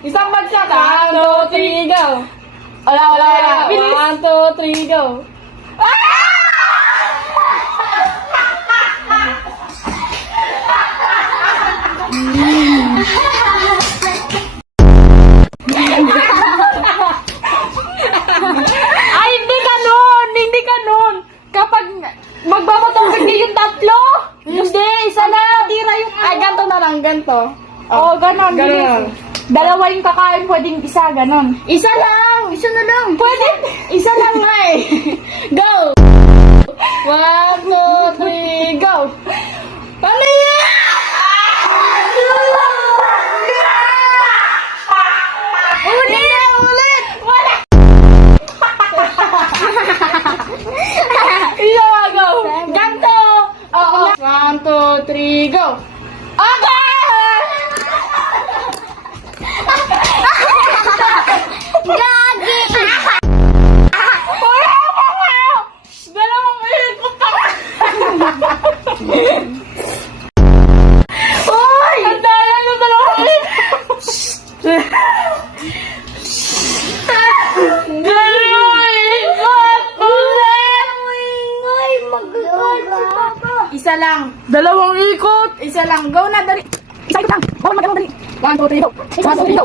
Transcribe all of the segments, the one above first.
Isang bagsak. 1, 2, 3, go. Wala. 1, 2, 3, go. Ay, hindi ganun. Kapag magbabatong yung tatlo. Hindi, isa lang. Tira yung ay, ganito na lang, ganito. Oo, ganon. Dalawa yung kakain, pwedeng isa, ganon. Isa na lang. Pwede, isa lang nga eh. Go! 1, 2, 3, go! Ano yan? Ulit! Wala! Isa, go! Ganto! Oo. 1, 2, 3, go! Okay! Gagi! Dalawang ikot pa! Uy! Ang daya ng dalawang ikot! Dalawang ikot! Ulit! Isa lang. Dalawang ikot! Isa lang. Go na, dali! Isa ikot lang! Bawal mag-along, dali! 1, 2, 3, go! 1, 2, 3, go!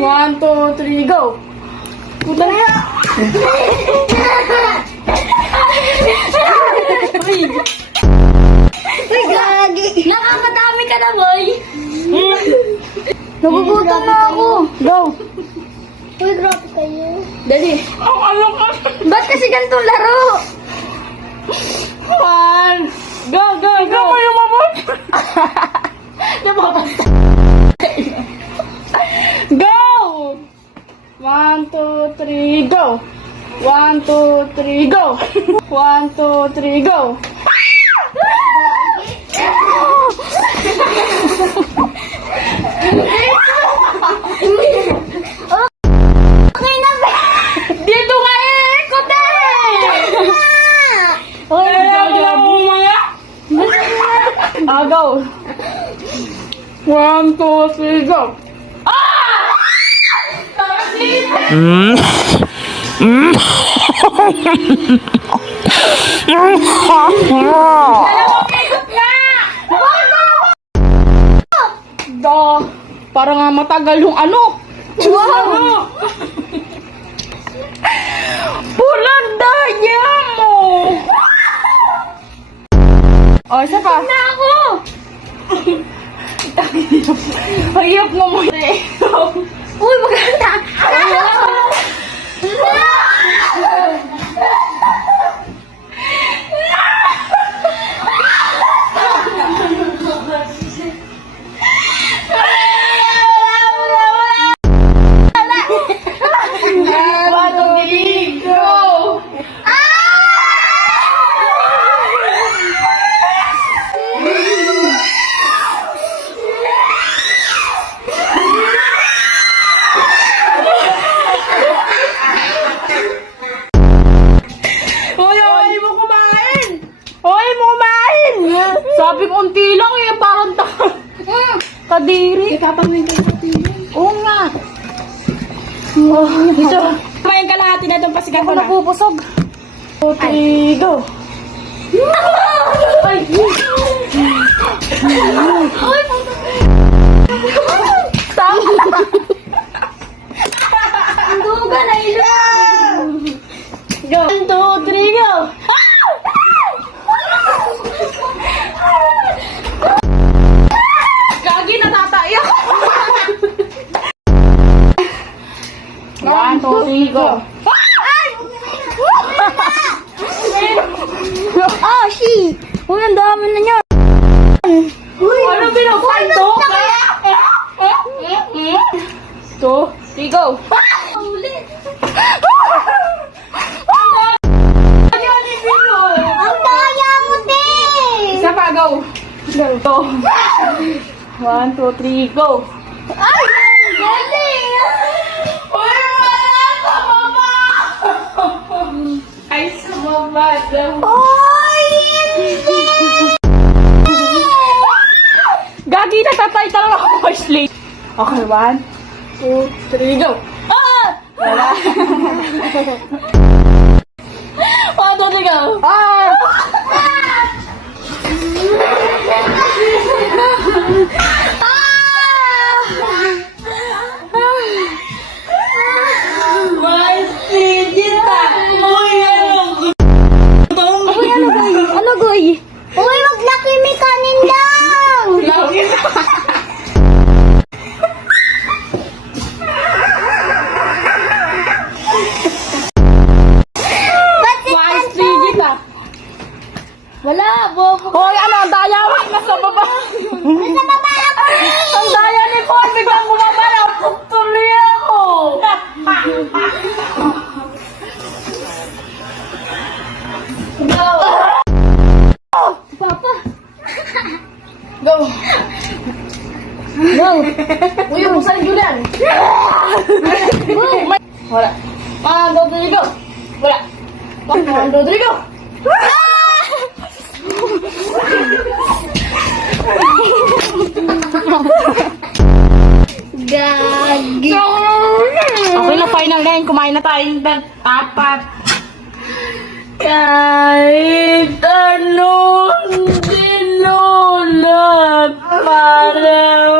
1, 2, 3, go! Puta na! Uy, gagi! Nakakadami ka na, boy! Nagugutom na ako! Go! Uy, grabe kayo. Dali! Ang alam ka! Ba't kasi ganitong laro? 1! Go! Ikaw mo yung mamot! Namabasta! Go! 1, 2, 3, go! 1, 2, 3, go! 1, 2, 3, go! Okay na ba? Dito nga ikot eh! Uy, go! 1, 2, 3, go! Parang nga matagal yung ano. Wow! Pulang daya mo! O, isa pa. na ako! Hayop mo mo. Uy, maganda! Sabi ko, unti lang eh, parang kadiri. Ikapamay kayo sa tingin. Oo nga. Ito. Kumain ka lahati na itong pasikat ko na. Ako nabubusog. 2, 3, go. Ay! Uy, Tama! ang duga na ilang! Go! 1, 2, 3, go! Gagi, natataiyak! 1, 2, 3, go! Oh, shit! Uy, ang dami na niya! Ano binabay to? 2, 3, go! Ulit! Ang daya mo, din! isa pa, go! Go! 1, 2, 3, go! Ay! Galing! Uy, wala ka, mama! Ay, Oy! Gagi, nagtatay talaga ako kay Slate. Okay, 1, 2, 3, go! Ah! Wala. 1, 2, 3, go! Ah! Ano, Goy? Uy, wag laki may kanin lang! Wise, legit ah. Wala, bobo. Hoy, ano, ang daya mo, nasa baba. Nasa baba ako Ang daya ni Paul, biglang bumabala. Tuloy ako. Papa. Go. Go. Uy, umusan yung Julian. Wala. 1, 2, 3, go. Wala. 1, 2, 3, go. Gagi. Okay na, final na yun. Kumain na tayong 4. Kahit anong sinulad para